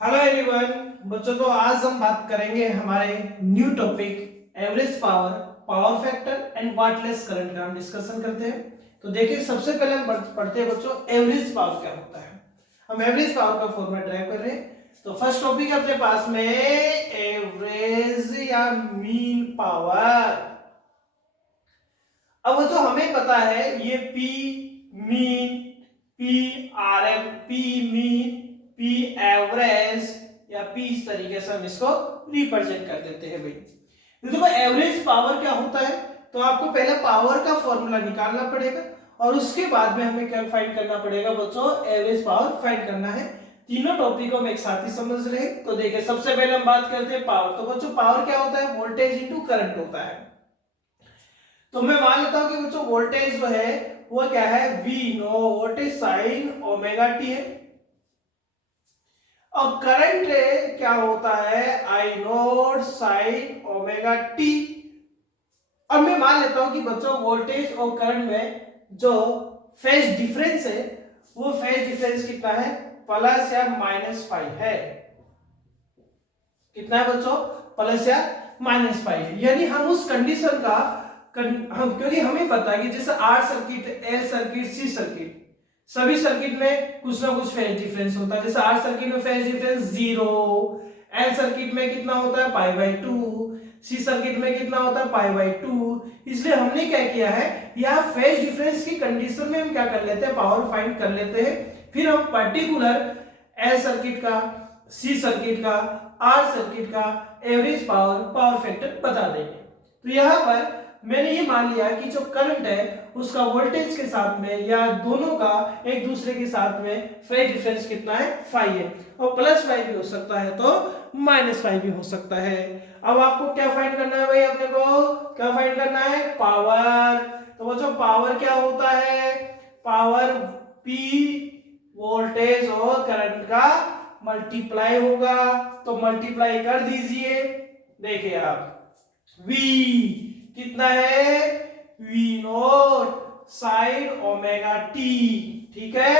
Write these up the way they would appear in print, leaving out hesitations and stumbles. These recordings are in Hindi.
हेलो एवरीवन बच्चों, तो आज हम बात करेंगे हमारे new topic average power, power factor and wattless current का हम डिस्कशन करते हैं। तो देखिए, सबसे पहले हम पढ़ते हैं बच्चों एवरेज पावर क्या होता है। हम एवरेज पावर का फॉर्मूला ड्राइव कर रहे हैं। तो फर्स्ट टॉपिक अपने पास में एवरेज या मीन पावर। अब जो हमें पता है ये P mean, P R M, P mean, P average या पी, इस तरीके से हम इसको रिप्रेजेंट कर देते हैं भाई। तो देखो एवरेज पावर क्या होता है, तो आपको पहले पावर का फॉर्मूला निकालना पड़ेगा और उसके बाद में हमें क्या फाइंड करना पड़ेगा बच्चों, एवरेज पावर फाइंड करना है। तीनों टॉपिक को हम एक साथ ही समझ रहे हैं। तो देखिए, सबसे पहले हम बात करते हैं पावर। तो बच्चों पावर क्या होता है, वोल्टेज इंटू करंट होता है। तो मैं मान लेता हूं कि बच्चों वोल्टेज जो है वो क्या है, V naught sine omega T है। और करंट क्या होता है, I naught sine omega T. अब मैं मान लेता हूं कि बच्चों वोल्टेज और करंट में जो फेज डिफरेंस है वो फेज डिफरेंस कितना है, प्लस या -5 है। कितना है बच्चों, प्लस या -5 है। यानी हम उस कंडीशन का क्योंकि हमें पता है कि जैसे R circuit, L circuit, C circuit, सभी सर्किट में कुछ ना कुछ फेज डिफरेंस होता है। जैसे आर सर्किट में फेज डिफरेंस 0, एल सर्किट में कितना होता है π/2, सी सर्किट में कितना होता है π/2। इसलिए हमने क्या किया है, यहाँ फेज डिफरेंस की कंडीशन में हम क्या कर लेते हैं, पावर फाइंड कर लेते हैं। फिर हम पर्टिकुलर एल सर्किट का, सी सर्किट का, आर सर्किट का एवरेज पावर, पावर फैक्टर बता देंगे। तो यहाँ पर मैंने ये मान लिया कि जो करंट है उसका वोल्टेज के साथ में या दोनों का एक दूसरे के साथ में फेज डिफरेंस कितना है, 5 है। और +5 भी हो सकता है तो -5 भी हो सकता है। अब आपको क्या फाइंड करना है भाई, अपने को क्या फाइंड करना है, पावर। तो बच्चों पावर क्या होता है, पावर P वोल्टेज और करंट का मल्टीप्लाई होगा। तो मल्टीप्लाई कर दीजिए। देखिए आप V कितना है, V not sine omega T. ठीक है,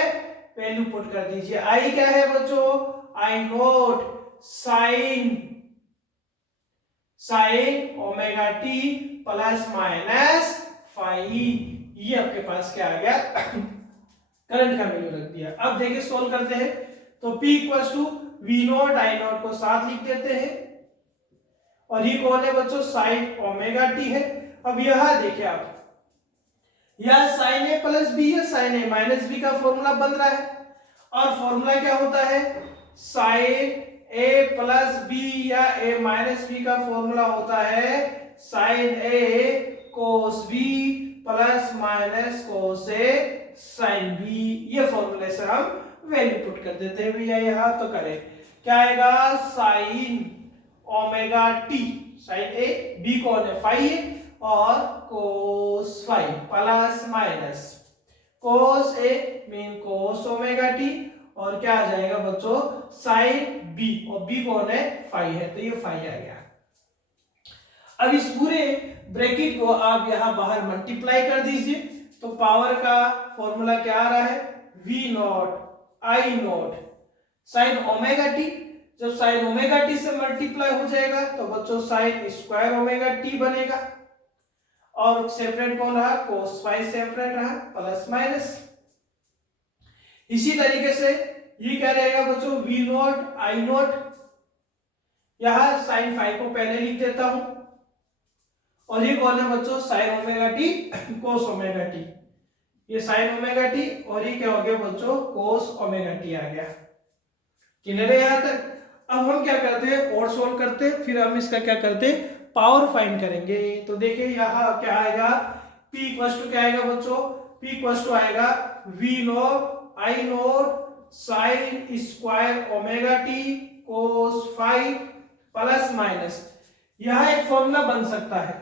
वैल्यू पुट कर दीजिए। I क्या है बच्चों, I naught sine omega T ±5। ये आपके पास क्या आ गया, करंट का वैल्यू रख दिया। अब देखिए सोल्व करते हैं। तो P equals to V naught I naught को साथ लिख देते हैं और ये कौन है बच्चों, साइन ओमेगा टी है। अब यह देखिए आप, यह साइन ए प्लस बी है, साइन ए माइनस बी का फॉर्मूला बन रहा है। और फॉर्मूला क्या होता है, साइन ए प्लस बी या ए माइनस बी का फॉर्मूला होता है sine A cos B plus minus cos A sine B. ये फॉर्मूले से हम वैल्यू पुट कर देते हैं भैया। यहां तो करें क्या आएगा, साइन ओमेगा टी, साइन ए, बी कौन है 5 है, और कोस 5 प्लस माइनस कोस ए मीन कोस ओमेगा टी, और क्या आ जाएगा बच्चों, साइन बी, और बी कौन है 5 है, तो ये 5 आ गया। अब इस पूरे ब्रैकेट को आप यहां बाहर मल्टीप्लाई कर दीजिए। तो पावर का फॉर्मूला क्या आ रहा है, V naught I naught sine omega T. जब साइन ओमेगा टी से मल्टीप्लाई हो जाएगा तो बच्चों साइन स्क्वायर ओमेगा टी बनेगा। और सेपरेट कौन रहा, कोस फाई सेपरेट रहा, प्लस माइनस। इसी तरीके से ये क्या रहेगा बच्चों, वी नॉट आई नॉट, यहां साइन फाई को पहले लिख देता हूं, और ये कौन है बच्चों, साइन ओमेगा टी कोस ओमेगा टी। ये साइन ओमेगा टी और ये क्या हो गया बच्चों, कोस ओमेगा टी आ गया। क्लियर है यहां तक। अब हम क्या करते हैं, और सोल्व करते हैं, फिर हम इसका क्या करते हैं, पावर फाइंड करेंगे। तो देखिए यहां क्या आएगा, P इक्वल्स टू क्या आएगा बच्चों, P इक्वल्स टू आएगा V naught I naught sign square omega T cos 5 plus minus, यहां एक फॉर्मूला बन सकता है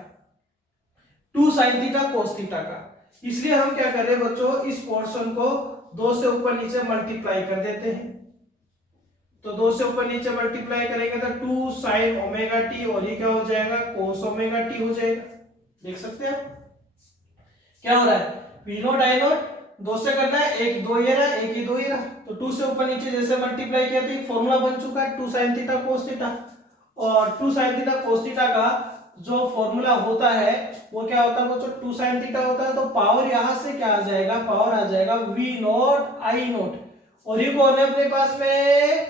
2 sin थीटा कोस थीटा का। इसलिए हम क्या कर रहे हैं बच्चों, इस पोर्शन को 2 से ऊपर नीचे मल्टीप्लाई कर देते हैं। तो 2 से ऊपर नीचे मल्टीप्लाई करेंगे तो 2 sin ओमेगा टी, और ये क्या हो जाएगा, कोस ओमेगा टी हो जाएगा। देख सकते हैं आप क्या हो रहा है, वी नॉट आई नॉट 2 से करना है, एक दो ये रहा, एक ही दो ये रहा, तो 2 से ऊपर नीचे जैसे मल्टीप्लाई किया तो एक फॉर्मूला बन चुका है 2 sin थीटा cos थीटा। और 2 sin थीटा cos थीटा का जो फॉर्मूला होता है वो क्या होता है बच्चों, 2 sin थीटा होता है। तो पावर यहां से क्या आ जाएगा, पावर आ जाएगा v नॉट आई नॉट, और ये कौन है अपने पास में,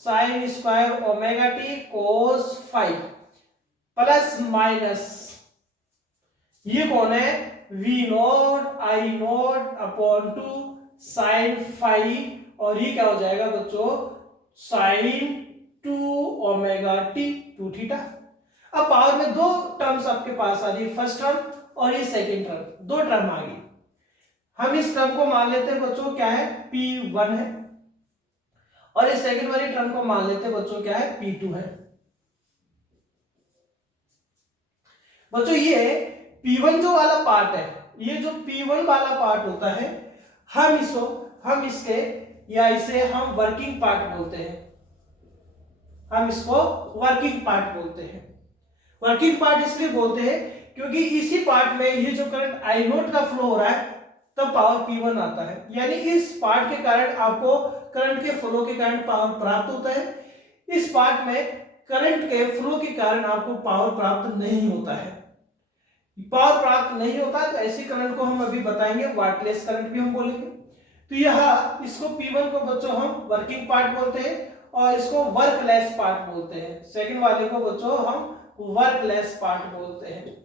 sine square omega T cos phi plus minus ये कौन है, v naught I naught upon 2 sine phi, और ये क्या हो जाएगा बच्चों, साइन 2 ओमेगा टी 2 थीटा। अब पावर में दो टर्म्स आपके पास आ रही है, फर्स्ट टर्म और ये सेकंड टर्म, दो टर्म आ गई। हम इस टर्म को मान लेते हैं बच्चों क्या है, P1 है, और इस सेकंड वाली टर्म को मान लेते हैं बच्चों क्या है, P2 है। बच्चों ये P1 जो वाला पार्ट है, ये जो P1 वाला पार्ट होता है, हम इसके या इसे हम वर्किंग पार्ट बोलते हैं, हम इसको वर्किंग पार्ट बोलते हैं। वर्किंग पार्ट इसलिए बोलते हैं क्योंकि इसी पार्ट में ये जो करंट आई नोट का फ्लो हो रहा है तब पावर P1 आता है, यानी इस पार्ट के कारण आपको करंट के फ्लो के कारण पावर प्राप्त होता है, इस पार्ट में करंट के फ्लो के कारण आपको पावर प्राप्त नहीं होता है। पावर प्राप्त नहीं होता तो ऐसी करंट को हम अभी बताएंगे वाटलेस करंट भी हम बोलेंगे। तो यह इसको P1 को बच्चों हम वर्किंग पार्ट बोलते हैं और इसको वर्कलेस पार्ट बोलते हैं, सेकंड वाले को बच्चों हम वर्कलेस पार्ट बोलते हैं।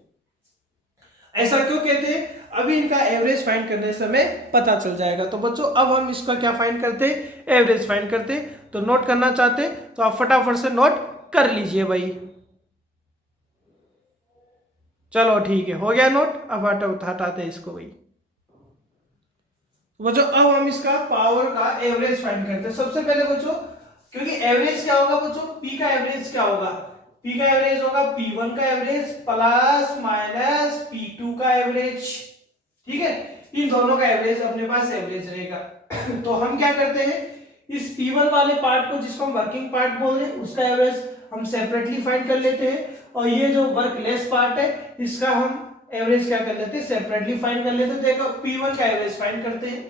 ऐसा क्यों कहते हैं, अभी इनका एवरेज फाइंड करने समय पता चल जाएगा। तो बच्चों अब हम इसका क्या फाइंड करते हैं, एवरेज फाइंड करते हैं। तो नोट करना चाहते तो आप फटाफट से नोट कर लीजिए भाई। चलो ठीक है, हो गया नोट। अब हटाते हैं इसको भाई। बच्चों अब हम इसका पावर का एवरेज फाइंड करते हैं। सबसे पहले बच्चों, क्योंकि एवरेज क्या होगा बच्चों, P का एवरेज क्या होगा, P का एवरेज होगा P1 का एवरेज प्लस माइनस P2 का एवरेज, ठीक है। इन दोनों का एवरेज अपने पास एवरेज रहेगा। तो हम क्या करते हैं, इस P1 वाले पार्ट को जिसको हम वर्किंग पार्ट बोल रहे हैं उसका एवरेज हम सेपरेटली फाइंड कर लेते हैं, और ये जो वर्कलेस पार्ट है इसका हम एवरेज क्या कर लेते हैं, सेपरेटली फाइंड कर लेते हैं। देखो P1 का एवरेज फाइंड करते हैं।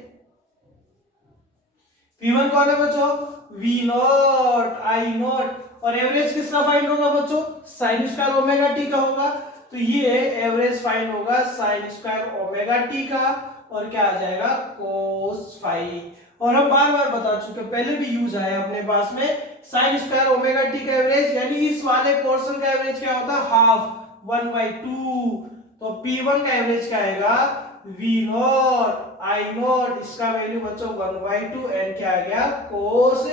P1 कौन है बच्चों, V नॉट आई नॉट, और एवरेज किसका फाइंड होगा बच्चों, साइन स्क्वायर ओमेगा टी का होगा। तो ये एवरेज फाइंड होगा साइन स्क्वायर ओमेगा टी का, और क्या आ जाएगा, कोस फाई। और हम बार बार बता चुके, पहले भी यूज आया अपने पास में, साइन स्क्वायर ओमेगा टी का एवरेज यानी इस वाले पोर्शन का एवरेज क्या होता है, हाफ 1/2। तो P1 का एवरेज क्या आएगा, V नॉट आई नॉट, इसका वैल्यू बच्चों 1/2 एंड क्या आ गया, कोस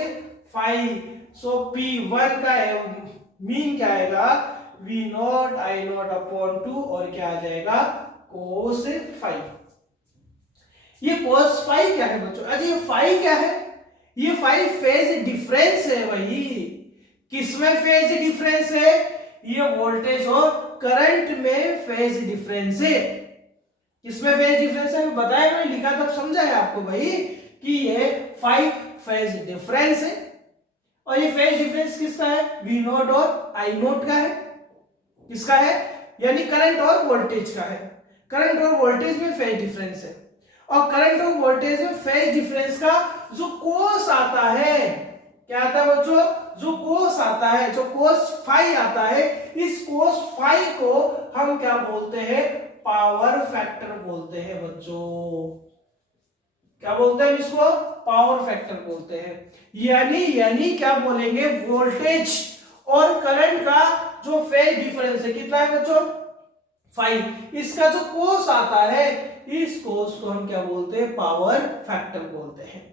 फाई। सो P1 का मीन क्या आएगा, V naught I naught upon 2, और क्या आ जाएगा, कोस फाई। ये कोस फाई क्या है बच्चों, अच्छा ये फाई क्या है, ये फाई फेज डिफरेंस है भाई। किसमें फेज डिफरेंस है, ये वोल्टेज और करंट में फेज डिफरेंस है। किसमें फेज डिफरेंस है बताया, मैंने लिखा था, समझा है आपको भाई कि ये फाई फेज डिफरेंस है। और ये फेज डिफरेंस किसका है, V नोट और I नोट का है। किसका है, यानी करंट और वोल्टेज का है। करंट और वोल्टेज में फेज डिफरेंस है, और करंट और वोल्टेज में फेज डिफरेंस का जो कोस आता है, क्या आता है बच्चों, जो कोस आता है, जो कोस फाई आता है, इस कोस फाई को हम क्या बोलते हैं, पावर फैक्टर बोलते हैं बच्चों। क्या बोलते हैं इसको, पावर फैक्टर बोलते हैं। यानी क्या बोलेंगे, वोल्टेज और करंट का जो फेज डिफरेंस है कितना है बच्चों, 5, इसका जो कोस आता है, इस कोस को हम क्या बोलते हैं, पावर फैक्टर बोलते हैं।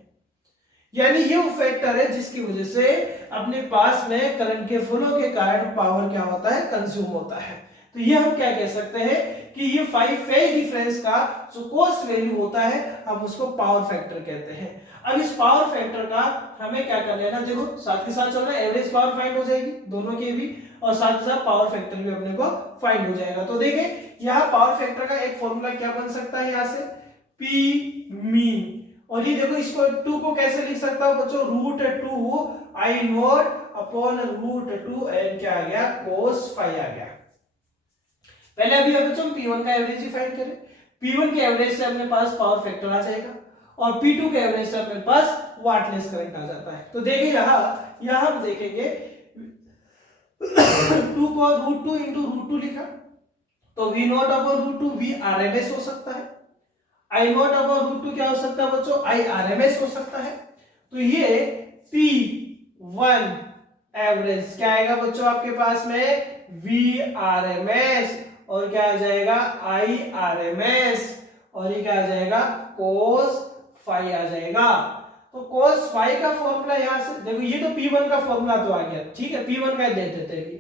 यानी ये वो फैक्टर है जिसकी वजह से अपने पास में करंट के फ्लो के कारण पावर क्या होता है, कंज्यूम होता है। तो ये हम क्या कह सकते हैं कि ये 5 फेज डिफरेंस का जो कोस वैल्यू होता है हम उसको पावर फैक्टर कहते हैं। अब इस पावर फैक्टर का हमें क्या कर लेना, देखो साथ के साथ चल रहा है, एवरेज पावर फाइंड हो जाएगी दोनों के भी, और साथ के साथ पावर फैक्टर भी अपने को फाइंड हो जाएगा। तो देखें यहाँ पावर फैक्टर का एक फॉर्मूला क्या बन सकता है, यहाँ से P मीन, और ये देखो इसको 2 को कैसे लिख सकता हूं बच्चों, √2 आई नॉट अपॉन √2 एंड क्या आ गया, कोस फाई आ गया। पहले अभी बच्चों P1 का एवरेज ही फाइंड करें। P1 के एवरेज से अपने पास पावर फैक्टर आ जाएगा। और P2 के एवरेज से अपने पास वाटलेस करंट आ जाता है। तो देखिए यहाँ हम देखेंगे 2 को √2 इंटू √2 लिखा, तो V not upon √2 V RMS हो सकता है, I नॉट अपॉन √2 क्या हो सकता है बच्चों, I RMS हो सकता है। तो ये P1 एवरेज क्या आएगा बच्चों आपके पास में V RMS, और क्या आ जाएगा I RMS, और ये क्या आ जाएगा cos phi आ जाएगा। तो cos phi का फॉर्मूला यहां से देखो, ये तो P1 का फॉर्मूला तो आ गया, ठीक है, P1 का दे देते हैं।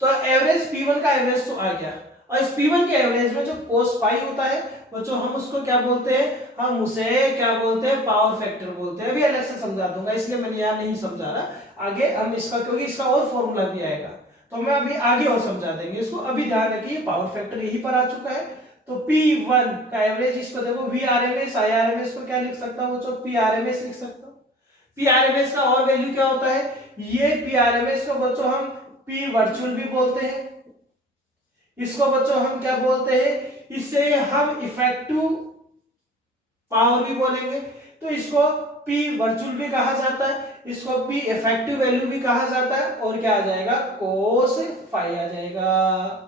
तो एवरेज P1 का एवरेज तो आ गया, और इस P1 के एवरेज में जो cos phi होता है बच्चों, हम उसको क्या बोलते हैं, हम उसे क्या बोलते हैं, पावर फैक्टर बोलते हैं। अभी अलग से समझा दूंगा, इसलिए मैंने यहाँ नहीं समझा रहा, आगे हम इसका, क्योंकि इसका और फॉर्मूला भी आएगा, तो मैं अभी आगे और समझा देंगे इसको। अभी ध्यान रखिए पावर फैक्टर यहीं पर आ चुका है। तो P1 का एवरेज, इसको देखो V RMS I RMS को क्या लिख सकता हूँ बच्चों, P RMS लिख सकता हूँ। P RMS का और वैल्यू क्या होता है, ये P RMS को बच्चों हम P वर्चुअल भी बोलते हैं, इसको बच्चों हम क्या बोलते हैं, इसे हम इफेक्टिव पावर भी बोलेंगे। तो इसको P वर्चुअल भी कहा जाता है, इसको P इफेक्टिव वैल्यू भी कहा जाता है, और क्या आ जाएगा cos phi आ जाएगा।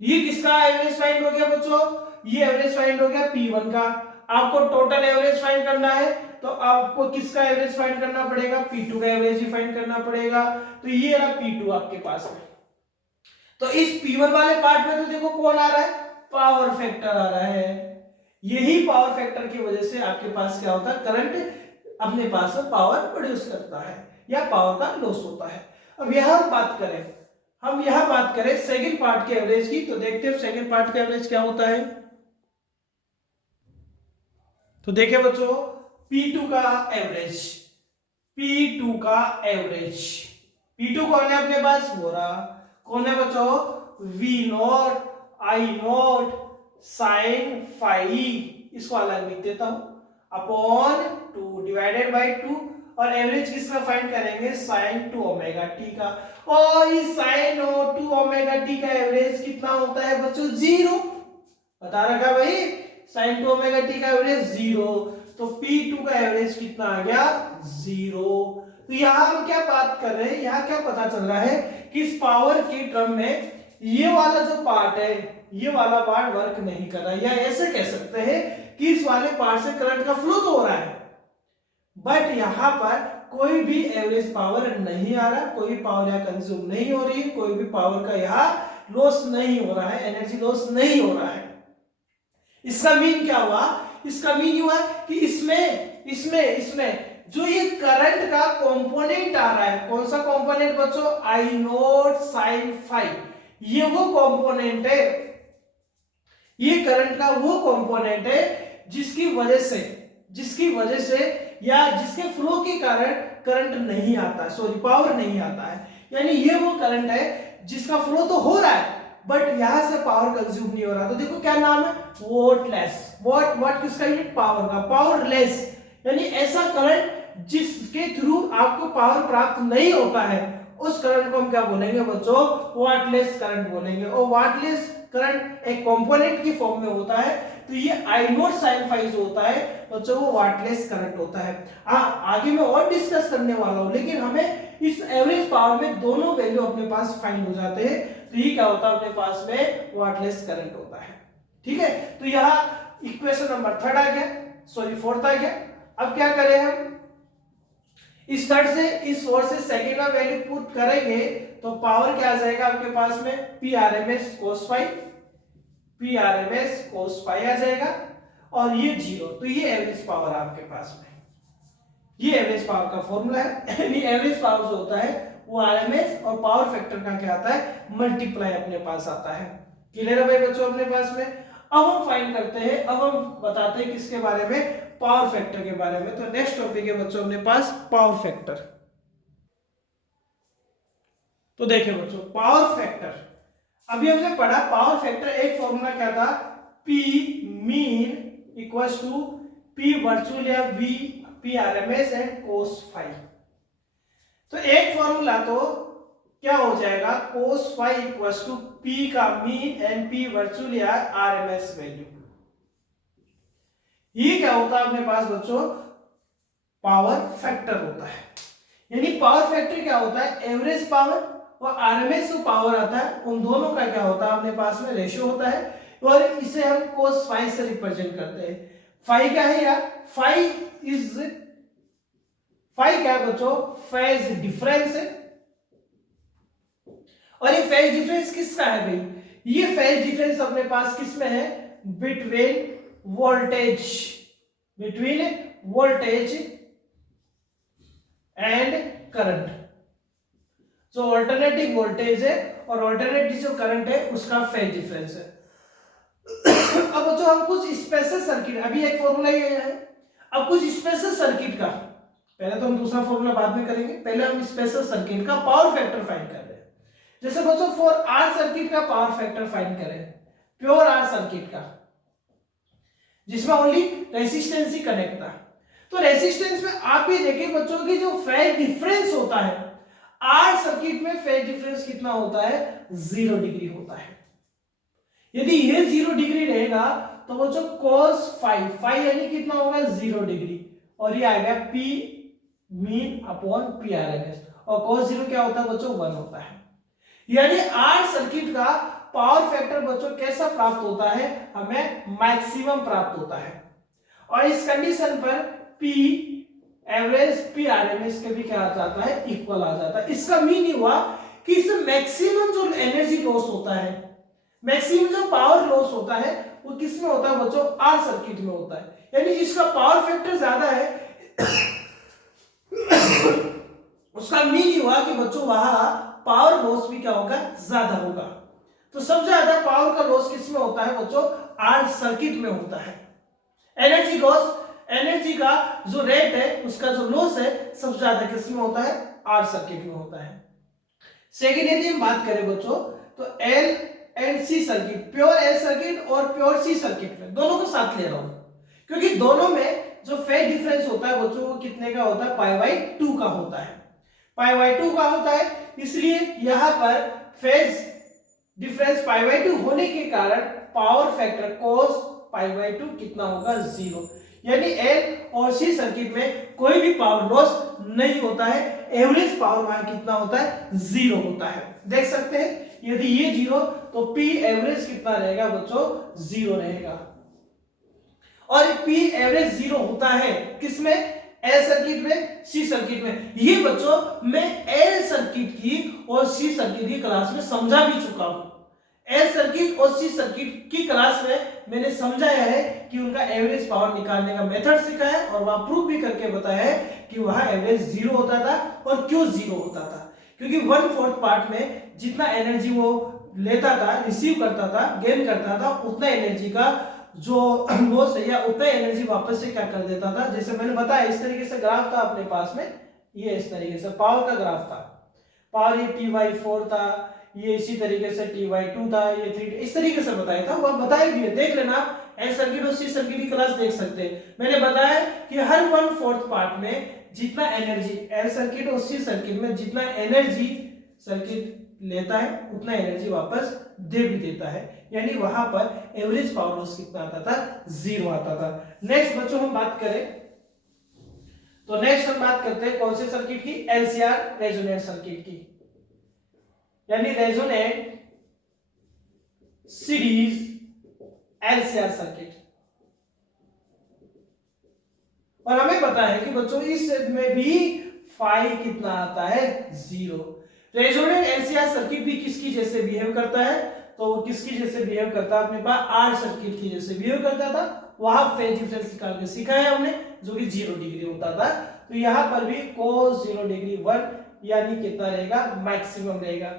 ये किसका एवरेज फाइंड हो गया बच्चों, ये एवरेज फाइंड हो गया P1 का। आपको टोटल एवरेज फाइंड करना है तो आपको किसका एवरेज फाइंड करना पड़ेगा, P2 का एवरेज ही फाइंड करना पड़ेगा। तो ये रहा P2 आपके पास में। तो इस P1 वाले पार्ट में तो देखो कौन आ रहा है, पावर फैक्टर आ रहा है। यही पावर फैक्टर की वजह से आपके पास क्या होता है, करंट अपने पास पावर प्रोड्यूस करता है या पावर का लॉस होता है। अब यहां हम यहां बात करें सेकंड पार्ट के एवरेज की, तो देखते हैं सेकंड पार्ट का एवरेज क्या होता है। तो देखिए बच्चों P2 का एवरेज, P2 का एवरेज, P2 कौन है अपने पास, बोरा कौन है बच्चों, V naught I naught sine phi, इसको अलग लिख देता हूं, अपॉन 2 डिवाइडेड बाय 2, और एवरेज किसका फाइंड करेंगे, साइन 2 ओमेगा टी का। और इस साइन 2 ओमेगा टी का एवरेज कितना होता है बच्चों, 0 बता रखा भाई, साइन 2 ओमेगा टी का एवरेज 0। तो P2 का एवरेज कितना आ गया, 0। तो यहां हम क्या बात कर रहे हैं, यहां क्या पता चल रहा है कि इस पावर के टर्म में ये वाला जो पार्ट है, ये वाला पार्ट वर्क नहीं कर रहा है, या ऐसे कह सकते हैं कि इस वाले पार्ट से करंट का फ्लो तो हो रहा है, बट यहां पर कोई भी एवरेज पावर नहीं आ रहा, कोई पावर यहां कंज्यूम नहीं हो रही है, कोई भी पावर का यहां लॉस नहीं हो रहा है, एनर्जी लॉस नहीं हो रहा है। इसका मीन क्या हुआ, इसका मीन हुआ कि इसमें जो ये करंट का कंपोनेंट आ रहा है, कौन सा कंपोनेंट बच्चों, आई नॉट साइन फाई, ये वो कंपोनेंट है, ये करंट का वो कंपोनेंट है जिसकी वजह से या जिसके फ्लो के कारण करंट नहीं आता, सॉरी पावर नहीं आता है। यानी ये वो करंट है जिसका फ्लो तो हो रहा है बट यहां से पावर कंज्यूम नहीं हो रहा। तो देखो क्या नाम है, वोल्टलेस। वोट किसका यूनिट, पावर का, पावरलेस, यानी ऐसा करंट जिसके थ्रू आपको पावर प्राप्त नहीं होता है, उस करंट को हम क्या बोलेंगे बच्चों, वाटलेस करंट बोलेंगे। और वाटलेस करंट एक कंपोनेंट की फॉर्म में होता है, तो ये आई नॉट साइन फाई जो होता है बच्चों वो वाटलेस करंट होता है। आगे मैं और डिस्कस करने वाला हूं, लेकिन हमें इस एवरेज पावर में दोनों वैल्यू अपने पास फाइंड हो जाते हैं। तो ये क्या होता है अपने पास में, वाटलेस करंट होता है। ठीक है, तो यहाँ इक्वेशन नंबर 3 आ गया, सॉरी 4 आ गया। अब क्या करें हम, इस थर्ड से इस 4 से सेकंड में वैल्यू पुट करेंगे तो पावर क्या आ जाएगा आपके पास में, P RMS cos phi, P RMS cos phi आ जाएगा, और ये 0। तो ये एवरेज पावर आपके पास में, ये एवरेज पावर का फॉर्मूला है। यानी एवरेज पावर जो होता है वो RMS और पावर फैक्टर का क्या आता है, मल्टीप्लाई अपने पास आता है। क्लियर है भाई बच्चों अपने पास में। अब हम फाइंड करते हैं, अब हम बताते हैं किसके बारे में, पावर फैक्टर के बारे में। तो नेक्स्ट टॉपिक है बच्चों अपने पास पावर फैक्टर। तो देखिए बच्चों पावर फैक्टर, अभी हमने पढ़ा पावर फैक्टर एक फॉर्मूला क्या था, P mean equals to P virtual या V P RMS and cos phi। तो एक फॉर्मूला तो क्या हो जाएगा, cos phi equals to P का मीन एंड P वर्चुअल या RMS वैल्यू। ये क्या होता है अपने पास बच्चों, पावर फैक्टर होता है। यानी पावर फैक्टर क्या होता है, एवरेज पावर और आरएमएस जो पावर आता है उन दोनों का क्या होता है अपने पास में रेशियो होता है, और इसे हम cos फाई से रिप्रेजेंट करते हैं। फाई क्या है यार, फाई क्या है बच्चों, फेज डिफरेंस है। और ये फेज डिफरेंस किसका है भाई, ये फेज डिफरेंस अपने पास किस में है, बिटवीन वोल्टेज एंड करंट। जो अल्टरनेटिंग वोल्टेज है और अल्टरनेटिव जो करंट है उसका फेज डिफरेंस है। अब बच्चों हम कुछ स्पेशल सर्किट, अभी एक फॉर्मूला ये है, अब कुछ स्पेशल सर्किट का, पहले तो हम दूसरा फॉर्मूला बाद में करेंगे, पहले हम स्पेशल सर्किट का पावर फैक्टर फाइंड कर रहे हैं। जैसे बच्चों फॉर आर सर्किट का पावर फैक्टर फाइंड करें, प्योर आर सर्किट का जिसमें ओनली रेसिस्टेंस ही कनेक्ट था, तो रेसिस्टेंस में आप ये देखें बच्चों की जो फेज डिफरेंस होता है आर सर्किट में, फेज डिफरेंस कितना होता है, 0 डिग्री होता है। यदि ये 0 डिग्री रहेगा तो बच्चों cos फाई यानी कितना होगा, 0 डिग्री, और ये आएगा P mean upon P RMS, और cos 0 क्या होता है बच्चों, 1 होता है। यानी आर सर्किट का पावर फैक्टर बच्चों कैसा प्राप्त होता है, हमें मैक्सिमम प्राप्त होता है, और इस कंडीशन पर P एवरेज P RMS के भी क्या आ जाता है, इक्वल आ जाता है। इसका मीन हुआ कि इसमें मैक्सिमम जो एनर्जी लॉस होता है, मैक्सिमम जो पावर लॉस होता है वो किस में होता है बच्चों, आर सर्किट में होता है। यानी जिसका पावर फैक्टर ज्यादा है उसका मीन हुआ कि बच्चों वहां पावर लॉस भी क्या होगा, ज्यादा होगा। तो सबसे ज्यादा पावर का लॉस किस में होता है बच्चों, आर सर्किट में होता है। एनर्जी लॉस, एनर्जी का जो रेट है उसका जो लॉस है सबसे ज्यादा किस में होता है, आर सर्किट में होता है। सेकेंड यदि हम बात करें बच्चों तो L and C circuit, pure L circuit और प्योर सी सर्किट में दोनों को साथ ले रहा हूं, क्योंकि दोनों में जो फेज डिफरेंस होता है बच्चों वो कितने का होता है, π/2 का होता है, π/2 का होता है। इसलिए यहां पर फेज डिफरेंस π/2 होने के कारण पावर फैक्टर cos π/2 कितना होगा, 0। यानी एल और सी सर्किट में कोई भी पावर लॉस नहीं होता है, एवरेज पावर वहां कितना होता है, 0 होता है। देख सकते हैं यदि ये 0 तो P एवरेज कितना रहेगा बच्चों, 0 रहेगा। और P एवरेज 0 होता है किसमें, एल सर्किट में, सी सर्किट में। ये बच्चों मैं एल सर्किट की और सी सर्किट की क्लास में समझा भी चुका हूं। एल सर्किट और सी सर्किट की क्लास में मैंने समझाया है कि उनका एवरेज पावर निकालने का मेथड सिखाया है, और वहां प्रूफ भी करके बताया है कि वहां एवरेज 0 होता था। और क्यों 0 होता था, क्योंकि 1/4 पार्ट में जितना एनर्जी वो लेता था, रिसीव करता था, गेन करता था, उतना एनर्जी का जो लॉस है या उतना एनर्जी वापस से क्या कर देता था। जैसे मैंने बताया इस तरीके से ग्राफ था अपने पास में, ये इस तरीके से पावर का ग्राफ था, पावर ये T/4 था, ये इसी तरीके से T/2 था, ये 3, इस तरीके से बताया था, वो बताया भी है, देख लेना। एल सर्किट और सी सर्किट की क्लास देख सकते हैं। मैंने बताया कि हर 1/4 पार्ट में जितना एनर्जी एल सर्किट और सी सर्किट में जितना एनर्जी सर्किट लेता है उतना एनर्जी वापस दे भी देता है। यानी वहां पर एवरेज पावर लॉस कितना आता था, 0 आता था। नेक्स्ट बच्चों हम बात करें तो नेक्स्ट हम बात करते हैं कौन से सर्किट की, एलसीआर रेजोनेंट सर्किट की, यानी रेजोनेंट सीरीज एलसीआर सर्किट। और हमें पता है कि बच्चों इस में भी फाई कितना आता है, 0। रेजोनेंट एलसीआर सर्किट भी किसकी जैसे बिहेव करता है, तो वो किसकी जैसे बिहेव करता है, अपने पास आर सर्किट की जैसे बिहेव करता था। वहां फेज डिफरेंस निकाल के सीखा है हमने, जो कि 0 डिग्री होता था। तो यहां पर भी cos 0 डिग्री 1 यानी कितना रहेगा, मैक्सिमम रहेगा।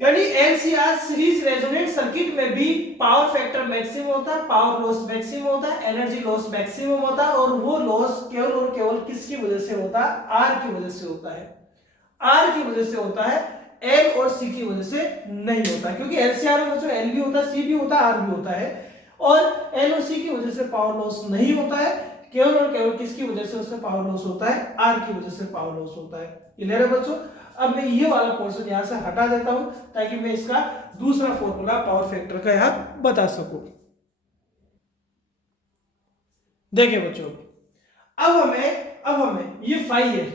यानी एलसीआर सीरीज रेजोनेंट सर्किट में भी पावर फैक्टर मैक्सिमम होता है, पावर लॉस मैक्सिमम होता है, एनर्जी लॉस मैक्सिमम होता है, और वो लॉस केवल और केवल किसकी वजह से होता है, आर की वजह से होता है, आर की वजह से होता है, एल और सी की वजह से नहीं होता। क्योंकि एलसीआर में बच्चों एल भी होता है, सी भी होता है, आर भी होता है, और एल और सी की वजह से पावर लॉस नहीं होता है, केवल और केवल किसकी वजह से उसमें पावर लॉस होता है, आर की वजह से पावर लॉस होता है। क्लियर है बच्चों। अब मैं ये वाला पोर्शन यहां से हटा देता हूं ताकि मैं इसका दूसरा फॉर्मूला पावर फैक्टर का यहां बता सकूं। देखिए बच्चों, अब हमें ये फाई है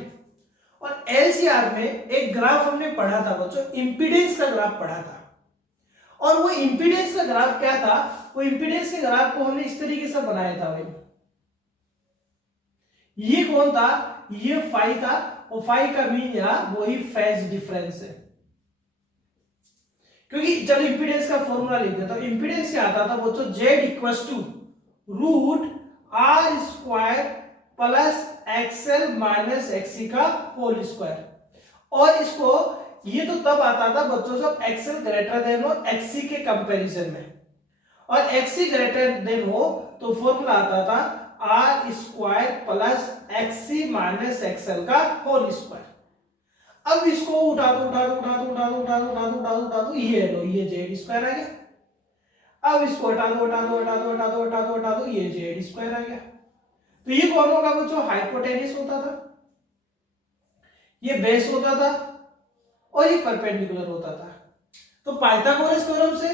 और एलसीआर में एक ग्राफ हमने पढ़ा था बच्चों, इंपीडेंस का ग्राफ पढ़ा था। और वो इंपीडेंस का ग्राफ क्या था, वो इंपीडेंस के ग्राफ को हमने इस तरीके से बनाया था भाई। ये कौन था, ये फाई था, और फाई का मीन यहां वही फेज डिफरेंस है। क्योंकि चलो इंपीडेंस का फॉर्मूला लिख देता हूं। इंपीडेंस क्या आता था बच्चों, Z equals to root R square plus XL minus XC का होल स्क्वायर। और इसको ये तो तब आता था बच्चों जब एक्सएल ग्रेटर देन हो एक्सी के कंपैरिजन में, और एक्सी ग्रेटर देन हो तो फॉर्मूला आता था R square plus XC minus XL का होल स्क्वायर। अब इसको उठा दो, ये लो, ये जेड स्क्वायर आ गया। अब इसको हटा दो, ये जेड स्क्वायर आ गया। तो ये कौन होगा बच्चों, हाइपोटेन्यूस होता था, ये बेस होता था, और ये परपेंडिकुलर होता था। तो पाइथागोरस थ्योरम से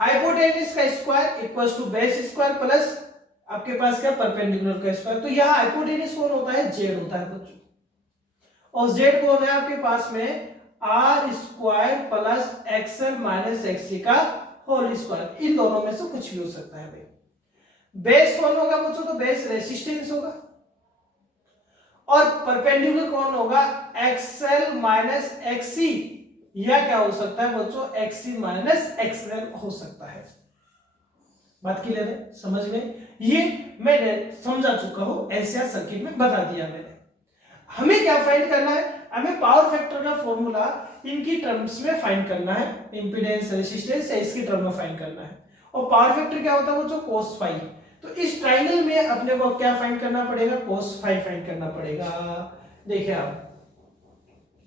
हाइपोटेन्यूस का square equals to base square plus आपके पास क्या, परपेंडिकुलर का स्क्वायर। तो यहां हाइपोटेन्यूस कौन होता है, जेड होता है बच्चों। और जेड कौन है आपके पास में, R square plus XL minus XC का होल स्क्वायर। इन दोनों में से कुछ भी हो सकता है भाई। बेस कौन होगा बच्चों, तो बेस रेसिस्टेंस होगा। और परपेंडिकुलर कौन होगा, एक्सएल माइनस एक्सी, या क्या हो सकता है बच्चों, एक्सी माइनस एक्सएल हो सकता है। बात क्लियर है, समझ में? ये मैं समझा चुका हूं, ऐसा सर्किट में बता दिया मैंने। हमें क्या फाइंड करना है, हमें पावर फैक्टर का फॉर्मूला इनकी टर्म्स में फाइंड करना है, इंपीडेंस रेजिस्टेंस इसकी टर्म में फाइंड करना है। और पावर फैक्टर क्या होता है बच्चों, cos फाई। तो इस ट्रायंगल में अपने को क्या फाइंड करना पड़ेगा, cos फाई फाइंड करना पड़ेगा। देखिए आप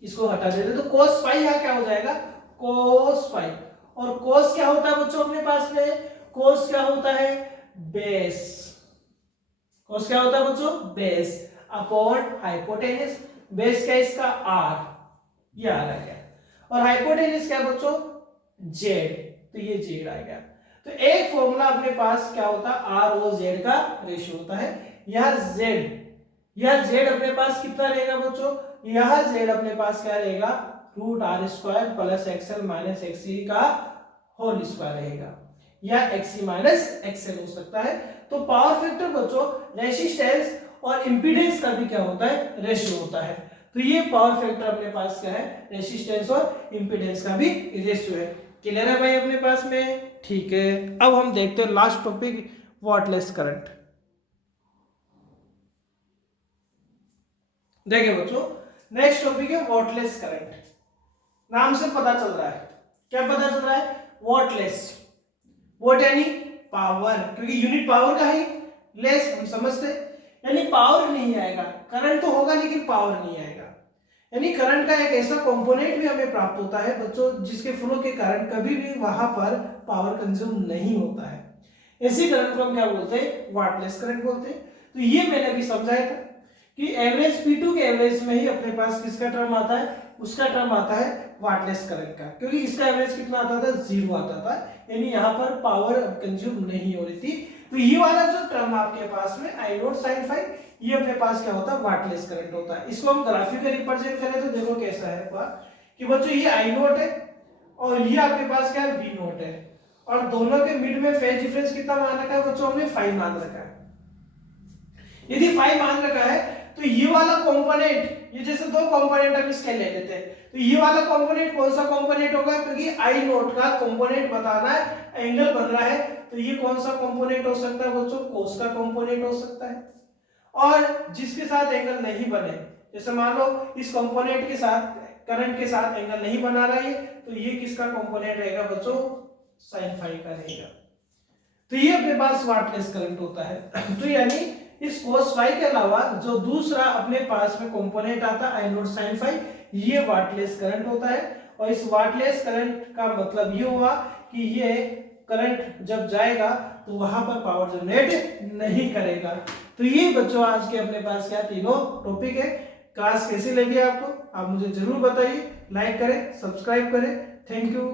इसको हटा देते तो cos फाई यहां क्या हो जाएगा, cos फाई। और cos क्या होता है बच्चों अपने पास में, cos क्या होता है, बेस। cos क्या होता है बच्चों, बेस अपॉन हाइपोटेन्यूस। बेस क्या इसका, आर, ये आ गया। और हाइपोटेन्यूस क्या बच्चों, जेड, तो ये जेड आ गया। तो एक फॉर्मूला अपने पास क्या होता है, आर और जेड का रेशियो होता है। यह जेड अपने पास कितना रहेगा बच्चों, यह जेड अपने पास क्या रहेगा, root R square plus XL minus XC का होल स्क्वायर रहेगा, या एक्सी माइनस एक्सएल हो सकता है। तो पावर फैक्टर बच्चों रेसिस्टेंस और इंपीडेंस का भी क्या होता है, रेशियो होता है। तो ये पावर फैक्टर अपने पास क्या है, रेसिस्टेंस और इंपीडेंस का भी रेशियो है। क्लियर है भाई अपने पास में? ठीक है, अब हम देखते हैं लास्ट टॉपिक, वाटलेस करंट। देखिए बच्चों, नेक्स्ट टॉपिक है वाटलेस करंट। नाम से पता चल रहा है, क्या पता चल रहा है, वाटलेस। वोट यानी पावर, क्योंकि यूनिट पावर का ही, लेस हम समझते, यानी पावर नहीं आएगा। करंट तो होगा लेकिन पावर नहीं आएगा। यानी करंट का एक ऐसा कंपोनेंट भी हमें प्राप्त होता है बच्चों जिसके फ्लो के कारण कभी भी वहां पर पावर कंज्यूम नहीं होता है। इसी करंट को हम क्या बोलते हैं, वाटलेस करंट बोलते हैं। तो ये मैंने अभी समझाया था कि एवरेज P2 के एवरेज में ही अपने पास किसका टर्म आता है, उसका टर्म आता है वाटलेस करंट का, क्योंकि इसका एवरेज कितना आता था, 0 आता था, यानी यहाँ पर पावर कंज्यूम नहीं हो रही थी। तो ये वाला जो टर्म आपके पास में आई नोट साइन फाई, ये अपने पास क्या होता है, वाटलेस करंट होता है। इसको हम ग्राफिकली रिप्रेजेंट करें तो देखो कैसा है कि बच्चों ये आई नोट है और ये आपके पास क्या है, वी नोट है, और दोनों के मिड में फेज डिफरेंस कितना मान रखा है बच्चों, हमने 5 मान रखा है। यदि 5 मान रखा है तो ये वाला कंपोनेंट, ये जैसे दो कंपोनेंट हम इसके ले लेते हैं, तो ये वाला कंपोनेंट कौन सा कंपोनेंट होगा, क्योंकि आई नोट का कंपोनेंट बताना है, एंगल बन रहा है, तो ये कौन सा कंपोनेंट हो सकता है बच्चों, कोस का कंपोनेंट हो सकता है। और जिसके साथ एंगल नहीं बने, जैसे मान लो इस कंपोनेंट के साथ, करंट के साथ एंगल नहीं बना रहा है, तो ये किसका कंपोनेंट रहेगा बच्चों, साइन फाई का रहेगा। तो ये अपने पास वाटलेस करंट होता है। तो यानी इस cos फाई के अलावा जो दूसरा अपने पास में कंपोनेंट आता है आई नोट साइन फाई, ये वाटलेस करंट होता है। और इस वाटलेस करंट का मतलब ये हुआ कि ये करंट जब जाएगा तो वहां पर पावर जनरेट नहीं करेगा। तो ये बच्चों आज के अपने पास क्या तीनों टॉपिक है। क्लास कैसी लगी आपको, आप मुझे जरूर बताइए, लाइक करें, सब्सक्राइब करें। Thank you.